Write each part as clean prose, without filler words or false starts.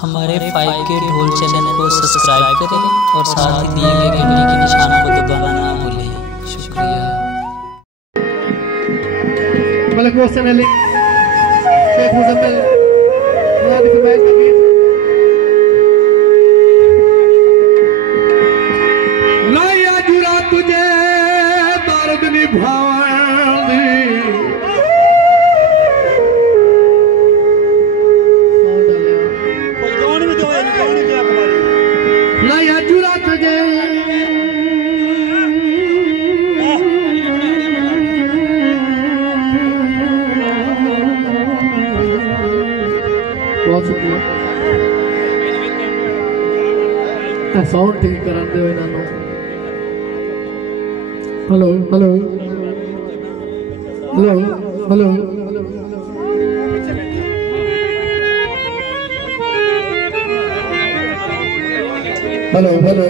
हमारे 5K ढोल channel को सब्सक्राइब करें और साथ ही दिए गए घंटी के निशान को दबाना ना भूलें। शुक्रिया। मलक मोहसिन अली, शेख मुजम्मिल, मुनादी फरमाइश का गीत। लाया जुरा तुझे दर्द निभावन दी, लाया जुरा तुझे बहुत शुक्रिया। साउंड ठीक करा दो इन्हों। Hello hello hello hello hello hello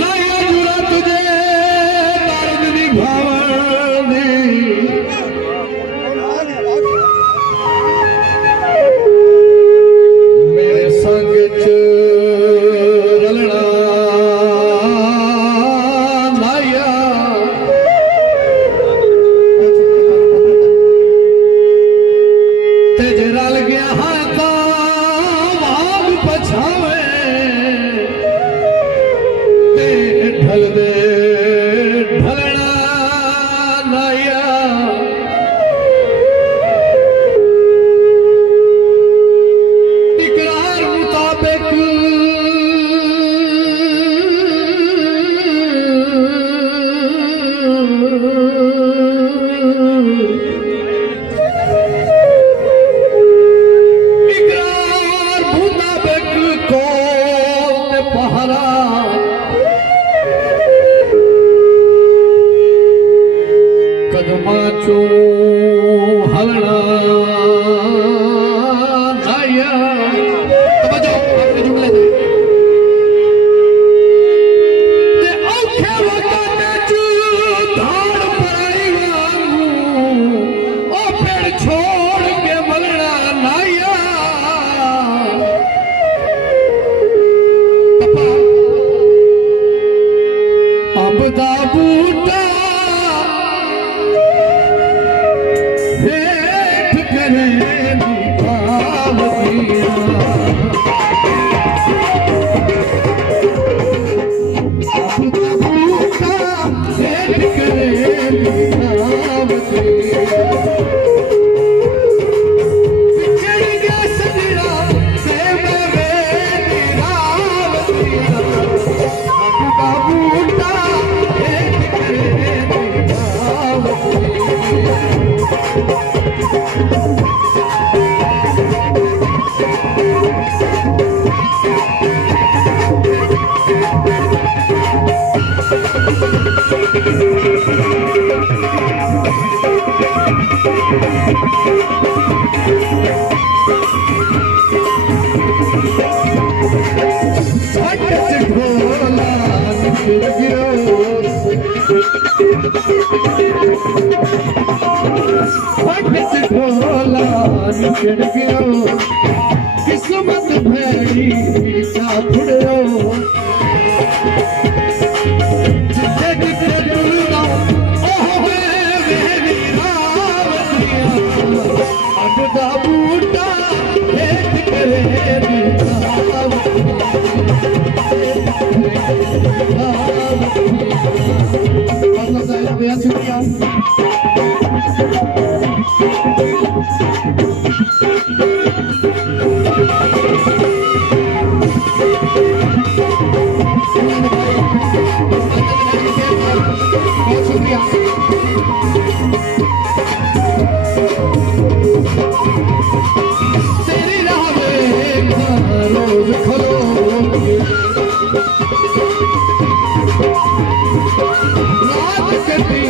लाया जुरा तुझे दर्द निभावन दी, मेरे संग च रलना लाया, तेज रल गया है तो भाग पछावे, ते ढल दे ढलना लाया, इकरार मुताबिक कदमाचो हलना लाया। अपने जुमले ते औखे वक्त धाड़ पराई वांगू ओ पेड़ छोड़ के मलना लाया। अब दा बूटा किस्मत भेड़ी चापुड़ो अबदा बूटा शुक्रिया। तेरी राह में रोज खोलो, रात कटी